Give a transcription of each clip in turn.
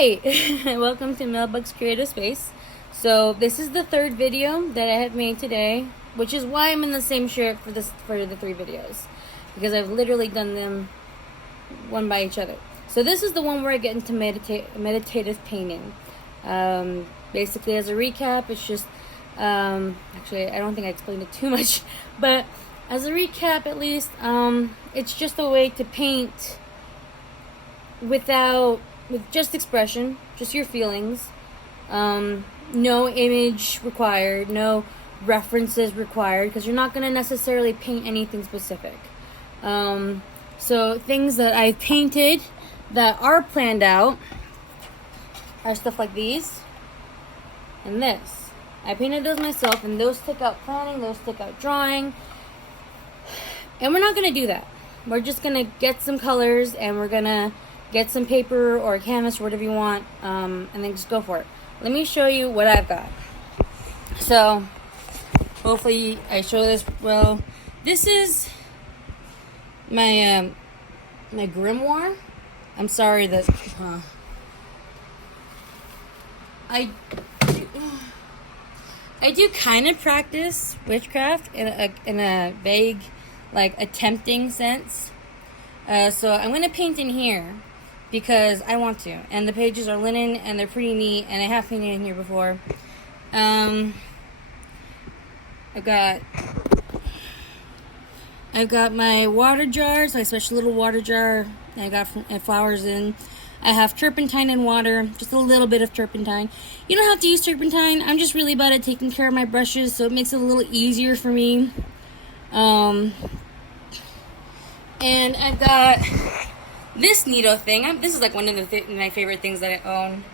Hi, welcome to Melbug's Creative Space. So this is the third video that I have made today, which is why I'm in the same shirt for the 3 videos, because I've literally done them one by each other. So this is the one where I get into meditative painting. Basically, as a recap, it's just actually I don't think I explained it too much, but as a recap, at least, it's just a way to paint with just expression, just your feelings. No image required, no references required, because you're not going to necessarily paint anything specific. So things that I've painted that are planned out are stuff like these and this. I painted those myself, and those took out planning, those took out drawing. And we're not going to do that. We're just going to get some colors, and we're going to get some paper or a canvas or whatever you want, and then just go for it. Let me show you what I've got. So, hopefully I show this well. This is my my grimoire. I'm sorry that I do kind of practice witchcraft in a vague, like, attempting sense. So I'm going to paint in here because I want to. And the pages are linen and they're pretty neat, and I have painted in here before. I've got my water jars, my special little water jar that I got from flowers in. I have turpentine and water, just a little bit of turpentine. You don't have to use turpentine. I'm just really bad at taking care of my brushes, so it makes it a little easier for me. And I've got this neato thing. This is like one of my favorite things that I own.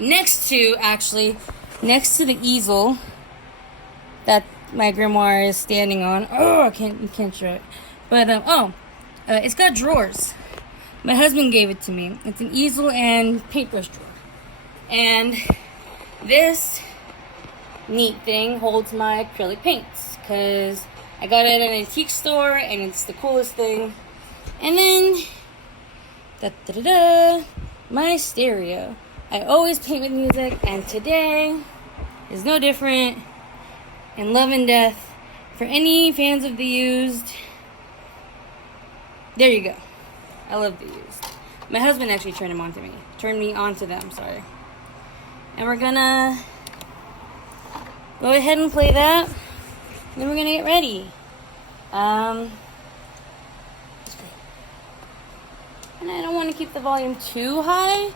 Next to the easel that my grimoire is standing on. Oh, you can't show it. But it's got drawers. My husband gave it to me. It's an easel and paintbrush drawer. And this neat thing holds my acrylic paints, because I got it at an antique store, and it's the coolest thing. And then, my stereo. I always paint with music, and today is no different. And Love and Death, for any fans of The Used, there you go. I love The Used. My husband actually turned me on to them, sorry. And we're gonna go ahead and play that. Then we're gonna get ready. And I don't want to keep the volume too high,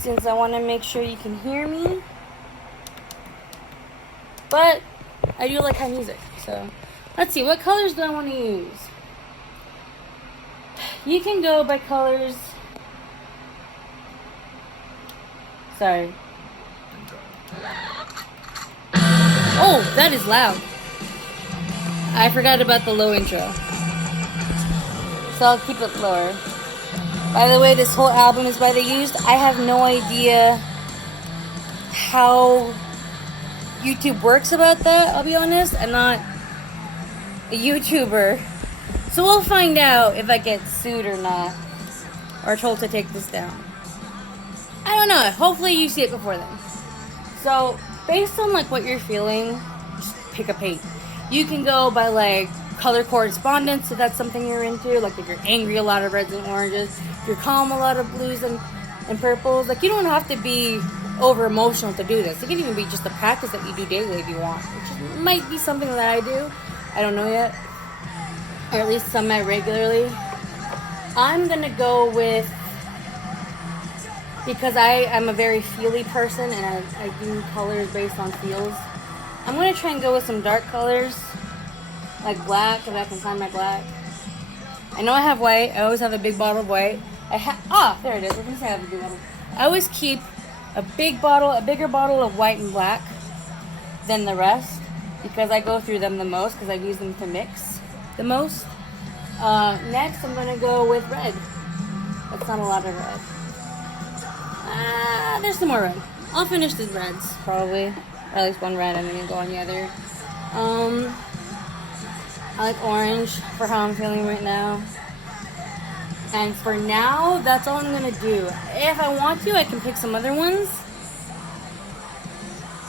since I want to make sure you can hear me. But I do like high music, so let's see, what colors do I want to use? You can go by colors. Sorry. Oh, that is loud. I forgot about the low intro, so I'll keep it lower. By the way, this whole album is by The Used. I have no idea how YouTube works about that, I'll be honest. I'm not a YouTuber, so we'll find out if I get sued or not, or told to take this down. I don't know. Hopefully you see it before then. So, based on like what you're feeling, just pick a paint. You can go by like color correspondence if that's something you're into. Like if you're angry, a lot of reds and oranges. If you're calm, a lot of blues and purples. Like, you don't have to be over emotional to do this. It can even be just a practice that you do daily if you want, which might be something that I do. I don't know yet, or at least semi-regularly. I'm gonna go with, because I'm a very feely person, and I do colors based on feels. I'm gonna try and go with some dark colors, like black, if I can find my black. I know I have white. I always have a big bottle of white. There it is. I was gonna say I have a big bottle. I always keep a bigger bottle of white and black than the rest, because I go through them the most, because I use them to mix the most. Next, I'm gonna go with red. That's not a lot of red. There's some more red. I'll finish these reds, probably. Or at least one red, and then go on the other. I like orange for how I'm feeling right now. And for now, that's all I'm gonna do. If I want to, I can pick some other ones.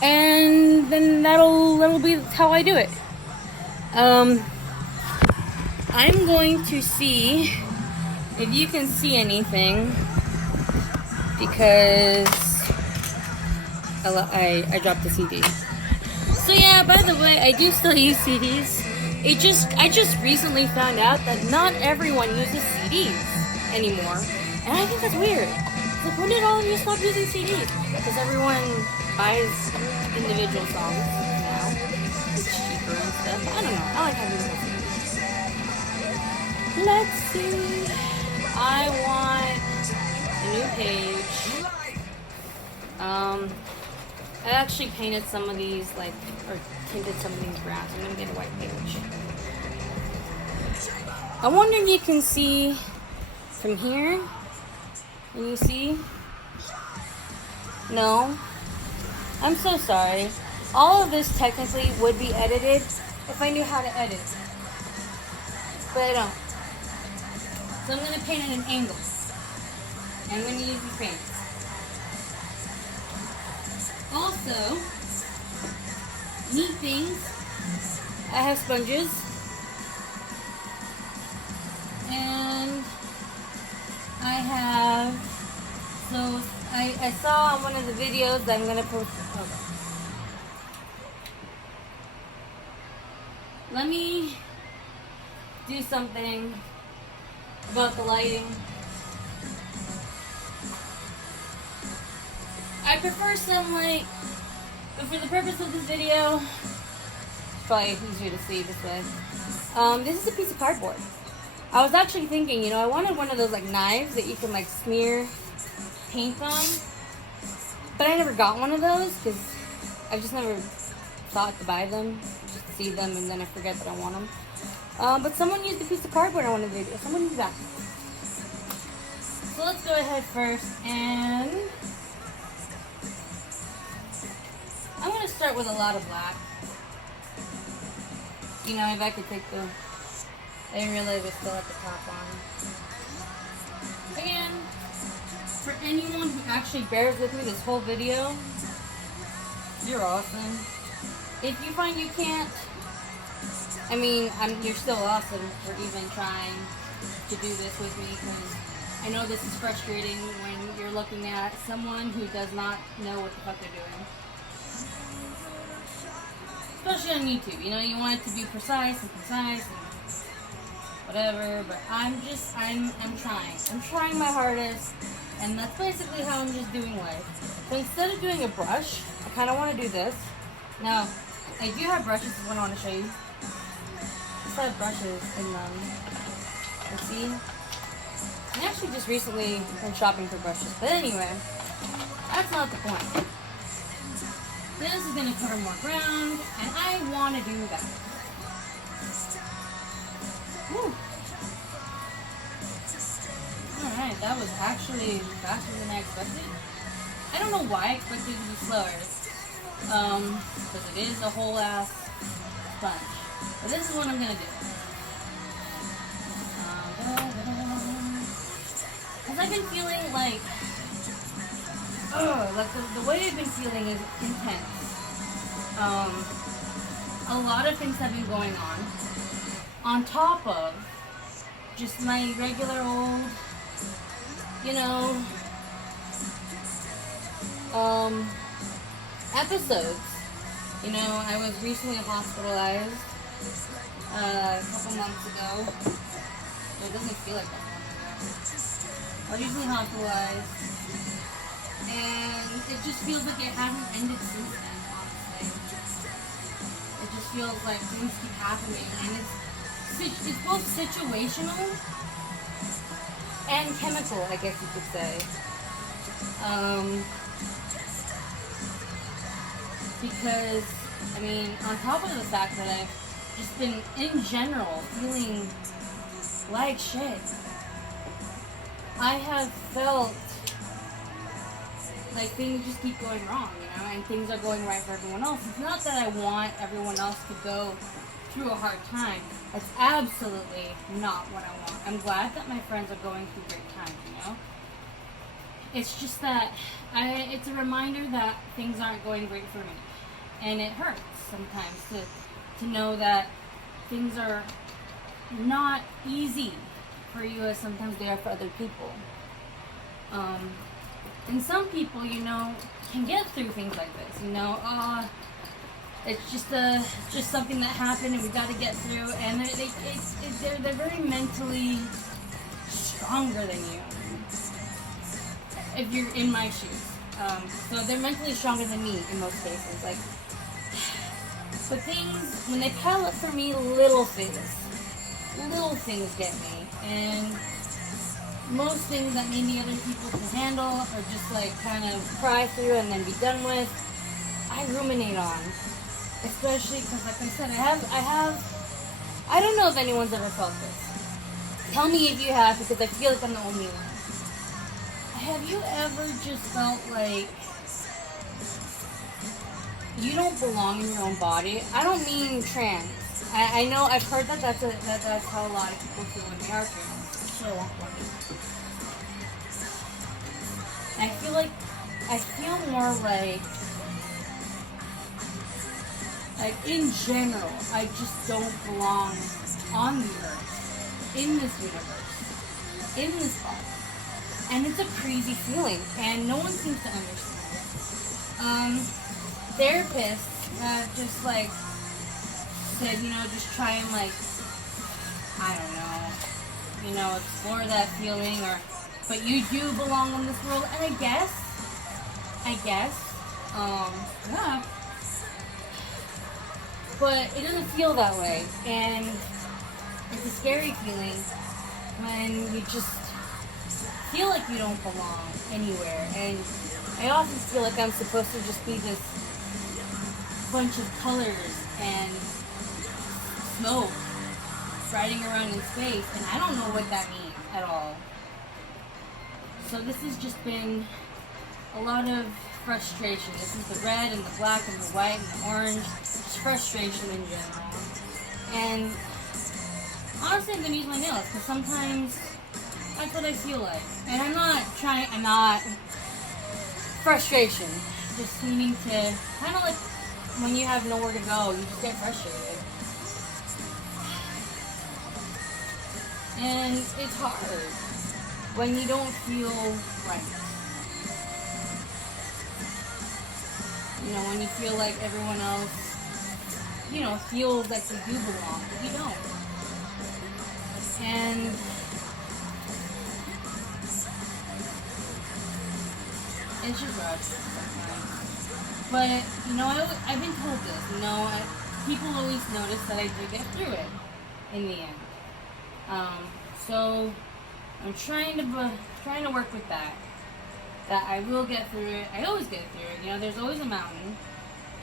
And then that'll be how I do it. I'm going to see if you can see anything, because I dropped the CD. So yeah, by the way, I do still use CDs. I just recently found out that not everyone uses CDs anymore, and I think that's weird. Like, when did all of you stop using CDs? Because everyone buys individual songs now. It's cheaper and stuff. I don't know. I like having the whole CD. Let's see. I want a new page. I actually painted some of these, or tinted some of these brown, so I'm gonna get a white page. I wonder if you can see from here. Can you see? No? I'm so sorry. All of this technically would be edited if I knew how to edit. But I don't. So I'm going to paint at an angle. I'm going to use these paints. Also, neat things. I have sponges. And I have, so I saw on one of the videos that I'm going to post. Okay. Let me do something about the lighting. I prefer sunlight, but for the purpose of this video, it's probably easier to see this way. This is a piece of cardboard. I was actually thinking, I wanted one of those knives that you can smear paint on, but I never got one of those because I just never thought to buy them. Just see them and then I forget that I want them. But someone used a piece of cardboard on one of the videos. Someone used that. So let's go ahead first, and I'm going to start with a lot of black. If I could take the... I didn't realize it's still at the top on. Again, for anyone who actually bears with me this whole video, you're awesome. If you find you can't, you're still awesome for even trying to do this with me, because I know this is frustrating when you're looking at someone who does not know what the fuck they're doing. Especially on YouTube, you want it to be precise and concise and whatever, but I'm trying. I'm trying my hardest, and that's basically how I'm just doing life. So instead of doing a brush, I kind of want to do this. Now, I do have brushes, is what I want to show you. I have brushes in them. Let's see. I actually just recently went shopping for brushes, but anyway, that's not the point. This is going to cover more ground, and I want to do that. Woo. Alright, that was actually faster than I expected. I don't know why I expected it to be slower. Because it is a whole ass sponge. But this is what I'm going to do. Because I've been feeling the way I've been feeling is intense. A lot of things have been going on top of just my regular old, episodes. I was recently hospitalized a couple months ago. Well, it doesn't feel like that long ago. I was recently hospitalized, and it just feels like it hasn't ended since then, honestly. It just feels like things keep happening, and it's both situational and chemical, I guess you could say. Because, on top of the fact that I've just been, in general, feeling like shit, I have felt like things just keep going wrong, and things are going right for everyone else. It's not that I want everyone else to go through a hard time. That's absolutely not what I want. I'm glad that my friends are going through great times, you know? It's just that it's a reminder that things aren't going great for me. And it hurts sometimes to know that things are not easy for you as sometimes they are for other people. And some people, you know, can get through things like this, you know, it's just something that happened and we got to get through, and they're very mentally stronger than you, if you're in my shoes. So they're mentally stronger than me in most cases, like, but things, when they pile up for me, little things get me, and most things that maybe other people can handle or just like kind of cry through and then be done with, I ruminate on. Especially because, like I said, I don't know if anyone's ever felt this. Tell me if you have, because I feel like I'm the only one. Have you ever just felt like you don't belong in your own body? I don't mean trans. I know I've heard that that's how a lot of people feel when they are trans. So I feel more like in general, I just don't belong on the earth, in this universe, in this body. And it's a crazy feeling, and no one seems to understand it. Therapists have just like said, you know, just try and like, I don't know, you know, explore that feeling, but you do belong in this world, and I guess, yeah. But it doesn't feel that way, and it's a scary feeling when you just feel like you don't belong anywhere. And I often feel like I'm supposed to just be this bunch of colors and smoke riding around in space, and I don't know what that means at all. So this has just been a lot of frustration. This is the red and the black and the white and the orange. Just frustration in general. And honestly, I'm gonna use my nails because sometimes that's what I feel like. And I'm not frustration. Just needing to, kind of like when you have nowhere to go, you just get frustrated. And it's hard when you don't feel right. You know, when you feel like everyone else, you know, feels like they do belong, but you don't. And it's just rough sometimes. But, you know, I've been told this, you know, people always notice that I do get through it in the end. So I'm trying to work with that I will get through it. I always get through it. You know, there's always a mountain.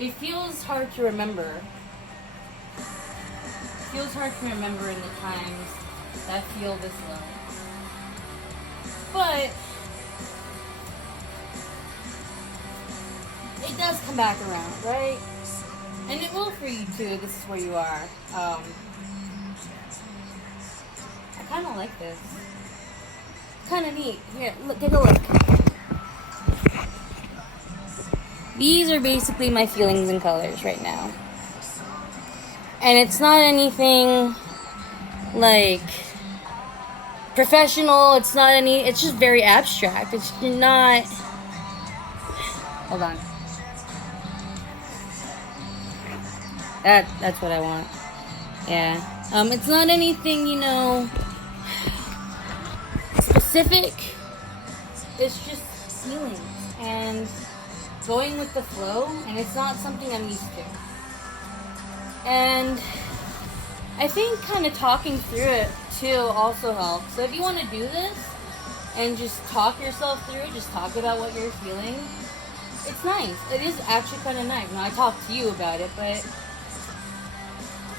It feels hard to remember. It feels hard to remember in the times that feel this low. But it does come back around, right? And it will for you too. This is where you are. I kind of like this. Kind of neat. Here, look, take a look. These are basically my feelings and colors right now. And it's not anything like professional. It's just very abstract. It's not, hold on. That's what I want. Yeah. It's not anything, you know, specific. It's just feelings and going with the flow, and it's not something I'm used to. And I think kind of talking through it too also helps. So if you want to do this and just talk yourself through it, just talk about what you're feeling, it's nice. It is actually kind of nice. Now I talk to you about it, but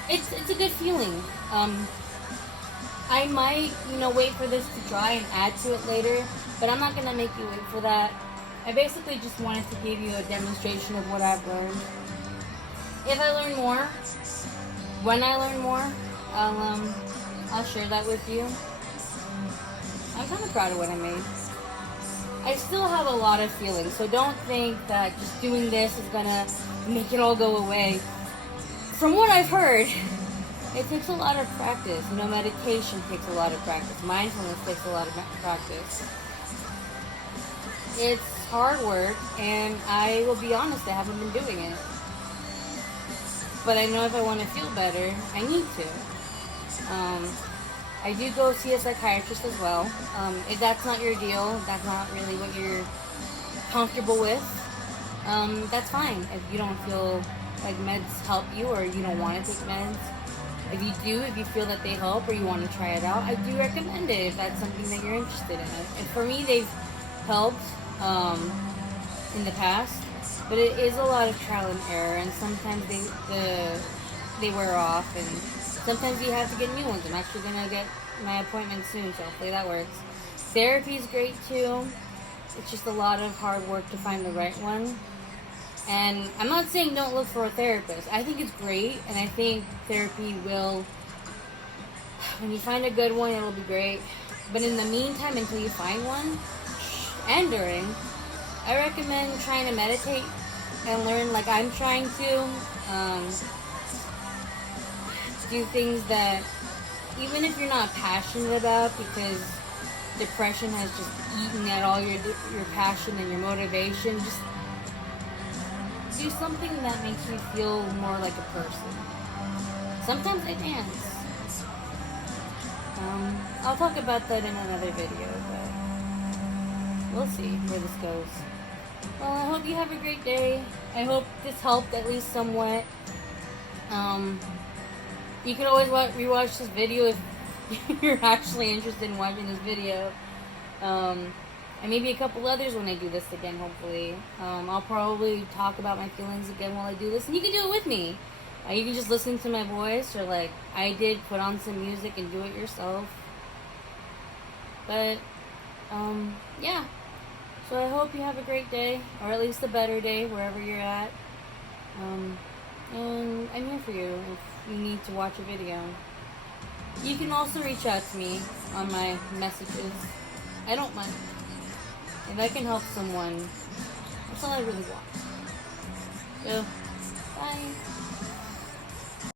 it's a good feeling. I might, you know, wait for this to dry and add to it later, but I'm not gonna make you wait for that. I basically just wanted to give you a demonstration of what I've learned. If I learn more, When I learn more, I'll share that with you. I'm kind of proud of what I made. I still have a lot of feelings, so don't think that just doing this is gonna make it all go away. From what I've heard, it takes a lot of practice. You know, meditation takes a lot of practice. Mindfulness takes a lot of practice. It's hard work, and I will be honest, I haven't been doing it. But I know if I want to feel better, I need to. I do go see a psychiatrist as well. If that's not your deal, that's not really what you're comfortable with, that's fine. If you don't feel like meds help you or you don't want to take meds, if you do, if you feel that they help or you want to try it out, I do recommend it if that's something that you're interested in. And for me, they've helped in the past, but it is a lot of trial and error, and sometimes they wear off, and sometimes you have to get new ones. I'm actually gonna get my appointment soon, so hopefully that works. Therapy is great too. It's just a lot of hard work to find the right one. And I'm not saying don't look for a therapist. I think it's great, and I think therapy will, when you find a good one, it'll be great. But in the meantime, until you find one, and during, I recommend trying to meditate and learn like I'm trying to. Do things that, even if you're not passionate about, because depression has just eaten at all your passion and your motivation, just do something that makes you feel more like a person. Sometimes I dance. I'll talk about that in another video, but we'll see where this goes. Well, I hope you have a great day. I hope this helped at least somewhat. You can always rewatch this video if you're actually interested in watching this video. And maybe a couple others when I do this again, hopefully. I'll probably talk about my feelings again while I do this, and you can do it with me. You can just listen to my voice, or like I did, put on some music and do it yourself. But, yeah. So I hope you have a great day, or at least a better day, wherever you're at. And I'm here for you if you need to watch a video. You can also reach out to me on my messages. I don't mind. If I can help someone, that's all I really want. So, bye.